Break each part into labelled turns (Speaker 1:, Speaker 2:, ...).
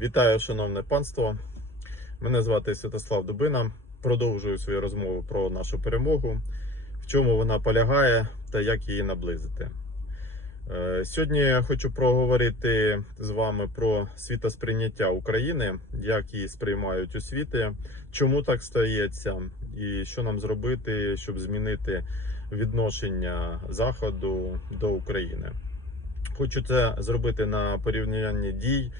Speaker 1: Вітаю, шановне панство. Мене звати Святослав Дубина. Продовжую свою розмову про нашу перемогу, в чому вона полягає та як її наблизити. Е, Сьогодні я хочу проговорити з вами про світосприйняття України, як її сприймають у світі, чому так стається, і що нам зробити, щоб змінити відношення Заходу до України. Хочу це зробити на порівнянні дій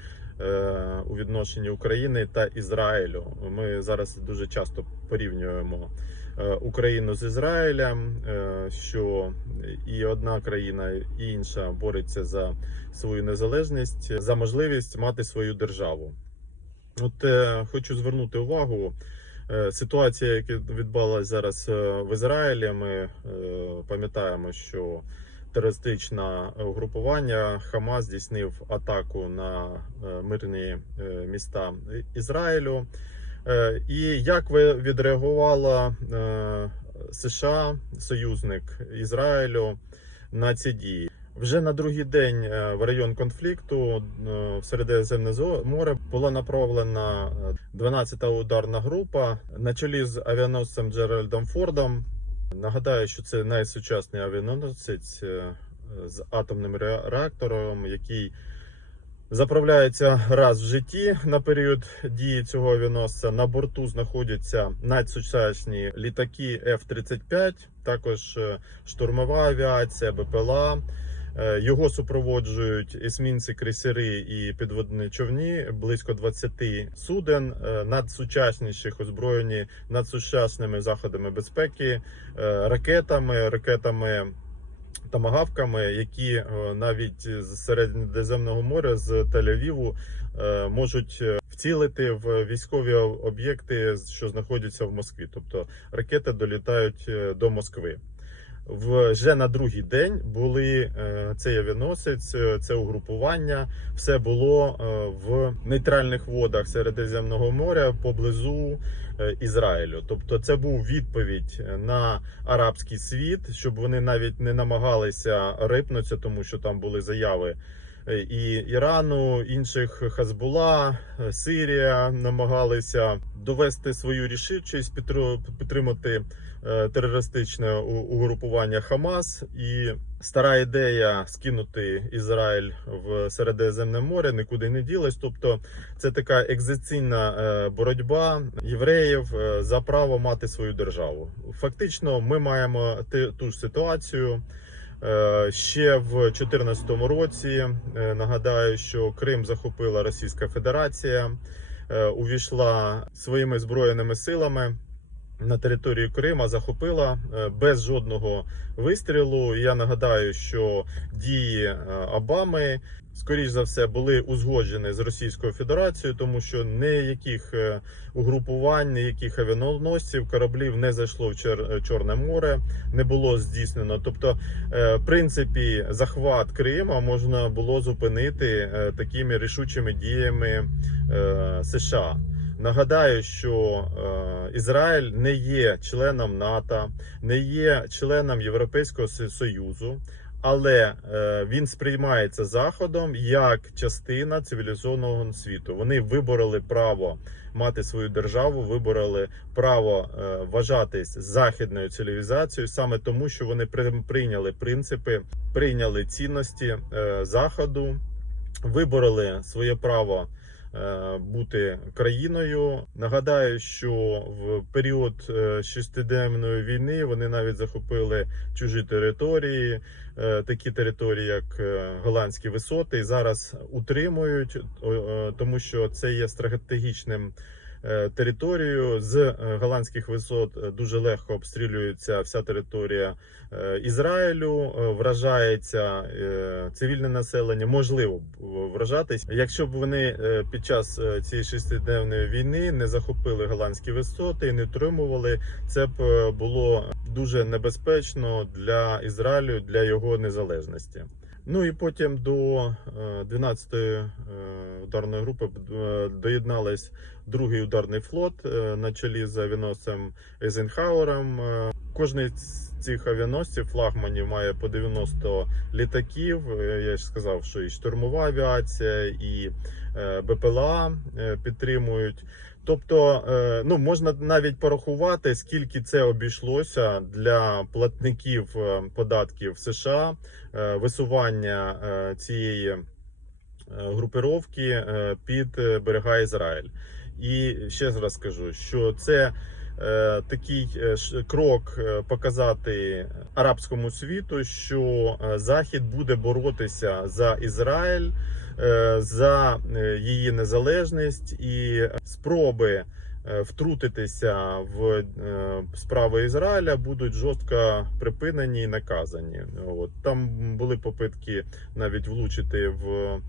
Speaker 1: у відношенні України та Ізраїлю. Ми зараз дуже часто порівнюємо е, Україну з Ізраїлем, е, що і одна країна, і інша бореться за свою незалежність, за можливість мати свою державу. От е, хочу звернути увагу. е, Ситуація, яка відбулася зараз е, в Ізраїлі, ми е, пам'ятаємо, що терористичне угрупування Хамас здійснив атаку на е, мирні е, міста Ізраїлю. Е, І як ви відреагувала США, союзник Ізраїлю, на ці дії? Вже на другий день в район конфлікту в Середземне море була направлена е, 12-та ударна група на чолі з авіаносцем Джеральдом Фордом. Нагадаю, що це найсучасний авіаносець е, з атомним реактором, який заправляється раз в житті на період дії цього авіаносця. На борту знаходяться надсучасні літаки F-35, також е, штурмова авіація, БПЛА. Е, Його супроводжують есмінці, крейсери і підводні човні, близько 20 суден, е, надсучасніших озброєні надсучасними заходами безпеки, е, ракетами, ракетами. Тамагавками, які навіть з Середземного моря з Тель-Авіву можуть вцілити в військові об'єкти, що знаходяться в Москві. Тобто ракети долітають до Москви. Вже на другий день були е, цей авіаносець, е, це угрупування. Все було е, в нейтральних водах Середземного моря поблизу Ізраїлю. Тобто, це був відповідь на арабський світ, щоб вони навіть не намагалися рипнутися, тому що там були заяви. І Ірану, інших Хазбула, Сирія намагалися довести свою рішучість, підтримати терористичне угрупування Хамас і стара ідея скинути Ізраїль в Середземне море нікуди не ділась. Тобто, це така екзиційна е, боротьба євреїв е, за право мати свою державу. Фактично, ми маємо ту ж ситуацію. Е, Ще в 2014 році е, нагадаю, що Крим захопила Російська Федерація, е, увійшла своїми збройними силами на територію Крима, захопила е, без жодного вистрілу. Я нагадаю, що дії е, Обами, скоріш за все, були узгоджені з Російською Федерацією, тому що ніяких е, угрупувань, ніяких авіаносців, кораблів не зайшло в Чорне море, не було здійснено. Тобто, в принципі, захват Крима можна було зупинити такими рішучими діями США. Нагадаю, що е, Ізраїль не є членом НАТО, не є членом Європейського Союзу, але е, він сприймається Заходом як частина цивілізованого світу. Вони вибороли право мати свою державу, вибороли право е, вважатись західною цивілізацією саме тому, що вони при- прийняли принципи, прийняли цінності Заходу, вибороли своє право бути країною. Нагадаю, що в період е, шестиденної війни вони навіть захопили чужі території, е, такі території, як е, голландські висоти, і зараз утримують, е, е, тому що це є стратегічним. Е, Територією з е, голландських висот е, дуже легко обстрілюється вся територія Ізраїлю, вражається цивільне населення, можливо вражатись. Якщо б вони під час цієї шестиденної війни не захопили голландські висоти і не утримували, це б було дуже небезпечно для Ізраїлю, для його незалежності. Ну і потім до е, 12-ї е, ударної групи е, доєднались другий ударний флот е, на чолі з авіаносцем Ейзенхауером. Кожний з цих авіаносців флагманів має по 90 літаків. Е, Я ж сказав, що і штурмова авіація, і е, БПЛА е, підтримують. Тобто, ну можна навіть порахувати, скільки це обійшлося для платників податків США висування цієї групировки під берега Ізраїль. І ще раз скажу, що це такий е, крок е, показати арабському світу, що е, Захід буде боротися за Ізраїль, е, за е, її незалежність і спроби е, втрутитися в е, справи Ізраїля будуть жорстко припинені і наказані. От там були попитки навіть влучити в е,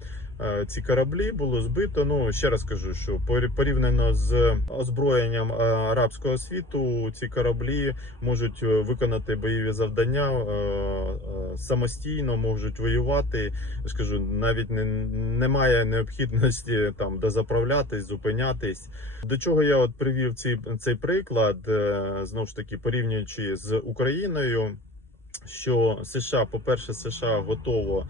Speaker 1: ці кораблі, було збито. Ну ще раз кажу, що порі- порівняно з озброєнням е, арабського світу, ці кораблі можуть е, виконати бойові завдання е, е, самостійно, можуть воювати. Ж навіть не, немає необхідності там дозаправлятись, зупинятись. До чого я от привів цей, цей приклад, е, знову ж таки, порівнюючи з Україною. Що США, по-перше, США готово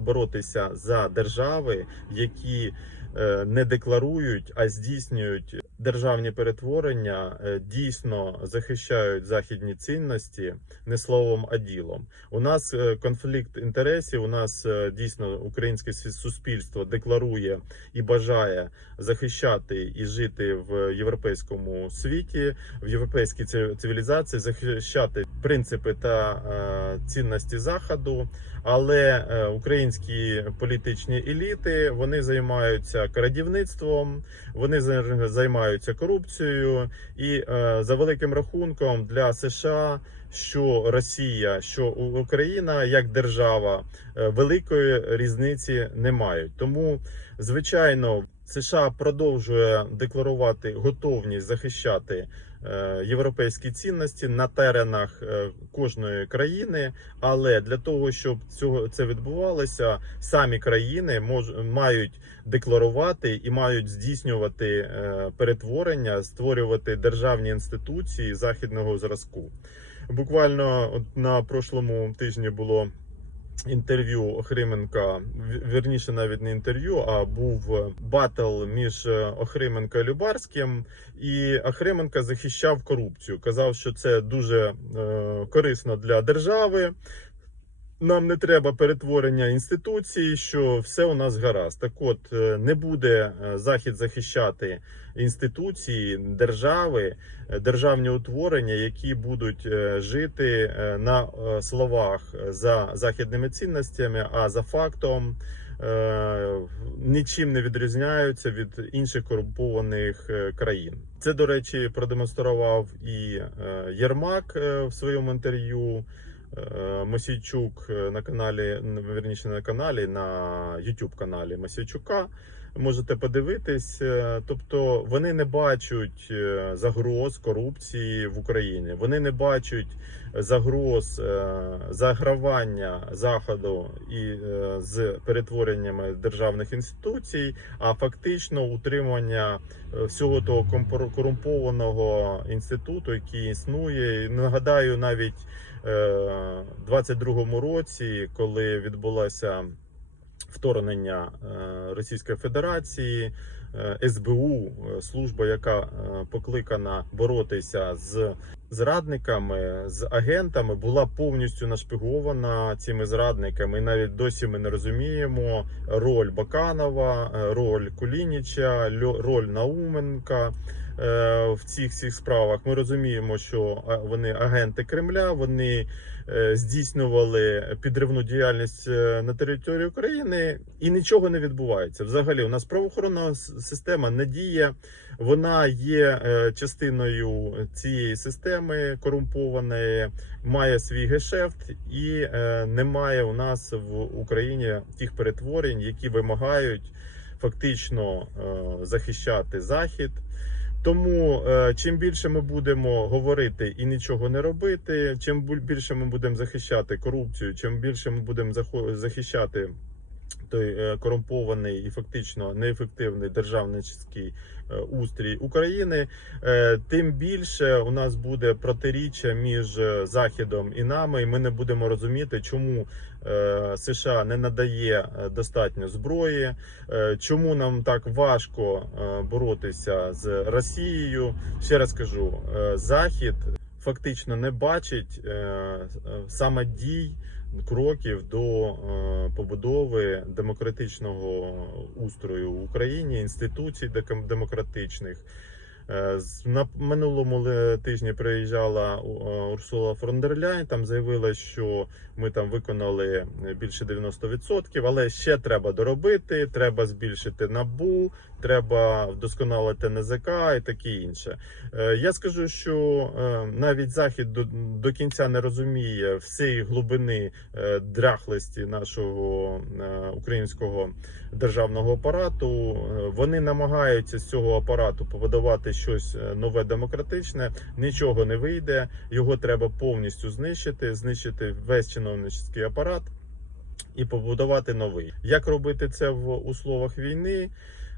Speaker 1: боротися за держави, які е, не декларують, а здійснюють державні перетворення, е, дійсно захищають західні цінності не словом, а ділом. У нас е, конфлікт інтересів. У нас е, дійсно українське суспільство декларує і бажає захищати і жити в європейському світі, в європейській ци- цивілізації, захищати принципи та цінності заходу. Але е, українські політичні еліти вони займаються крадівництвом, вони займаються корупцією, і е, за великим рахунком для США, що Росія, що Україна як держава е, великої різниці не мають. Тому, звичайно, США продовжує декларувати готовність захищати європейські цінності на теренах е, кожної країни. Але для того, щоб цього це відбувалося, самі країни мож, мають декларувати і мають здійснювати е, перетворення, створювати державні інституції західного зразку. Буквально на прошлому тижні було інтерв'ю Охрименка, вірніше навіть не інтерв'ю, а був е, батл між е, Охрименко і Любарським. І Охрименко захищав корупцію. Казав, що це дуже е, корисно для держави. Нам не треба перетворення інституцій, що все у нас гаразд. Так от е, не буде е, захід захищати інституції, держави, е, державні утворення, які будуть жити на словах за західними цінностями, а за фактом нічим не відрізняються від інших корумпованих країн. Це, до речі, продемонстрував і Єрмак в своєму інтерв'ю. Е, Мосійчук е, на каналі, верніше на каналі, на YouTube каналі Мосійчука. Можете подивитись. Е, Тобто вони не бачать е, загроз корупції в Україні. Вони не бачать загроз е, загравання заходу і з перетвореннями державних інституцій, а фактично утримання всього того корумпованого інституту, який існує. Нагадаю, навіть е, 22-му році, коли відбулося вторгнення е, Російської Федерації, е, СБУ, е, служба, яка покликана боротися з зрадниками, з агентами, була повністю нашпигована цими зрадниками. І навіть досі ми не розуміємо роль Баканова, роль Кулініча, роль Науменка. В цих всіх справах ми розуміємо, що вони агенти Кремля, вони здійснювали підривну діяльність е, на території України, і нічого не відбувається. Взагалі, у нас правоохоронна система не діє, вона є е, частиною цієї системи корумпованої, має свій гешефт, і е, немає у нас в Україні тих перетворень, які вимагають фактично е, захищати захід. Тому е, чим більше ми будемо говорити і нічого не робити, чим більше ми будемо захищати корупцію, чим більше ми будемо захищати той е, корумпований і фактично неефективний державницький е, устрій України, е, тим більше у нас буде протиріччя між Західом і нами, і ми не будемо розуміти, чому США не надає достатньо зброї, чому нам так важко боротися з Росією. Ще раз кажу, Захід фактично не бачить саме дій кроків до е, побудови демократичного устрою в Україні, інституцій демократичних. Е, На минулому тижні приїжджала е, Урсула фон дер Ляйн, Там заявила, що ми там виконали більше 90%, але ще треба доробити. Треба збільшити набу, треба вдосконалити НЗК і таке інше. Е, Я скажу, що е, навіть захід до, до кінця не розуміє всієї глибини е, дряхлості нашого українського державного апарату. Вони намагаються з цього апарату побудувати щось нове демократичне. Нічого не вийде. Його треба повністю знищити, знищити весь чиновницький апарат і побудувати новий. Як робити це в условах війни?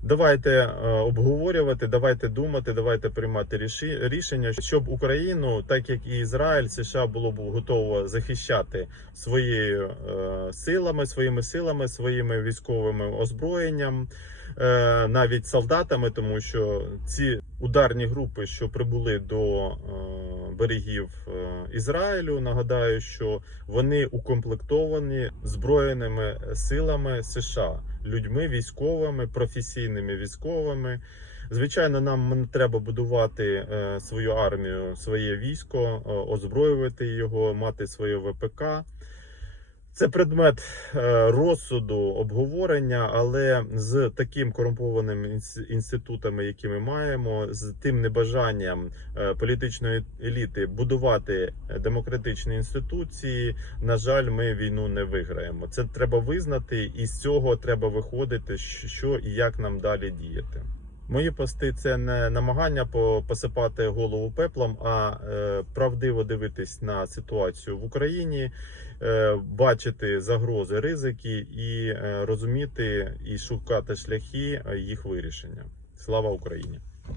Speaker 1: Давайте е, обговорювати, давайте думати, давайте приймати рішення, щоб Україну, так як і Ізраїль, США було б готово захищати своєю е, силами, своїми силами, своїми військовими озброєнням, е, навіть солдатами, тому що ці ударні групи, що прибули до берегів Ізраїлю, нагадаю, що вони укомплектовані збройними силами США, людьми військовими, професійними військовими. Звичайно, нам треба будувати е, свою армію, своє військо, е, озброювати його, мати своє ВПК. Це предмет е, розсуду, обговорення, але з таким корумпованим інститутами, які ми маємо, з тим небажанням е, політичної еліти будувати демократичні інституції, на жаль, ми війну не виграємо. Це треба визнати, і з цього треба виходити, що і як нам далі діяти. Мої пости це не намагання посипати голову пеплом, а е, правдиво дивитись на ситуацію в Україні, е, бачити загрози, ризики і е, розуміти і шукати шляхи е, їх вирішення. Слава Україні!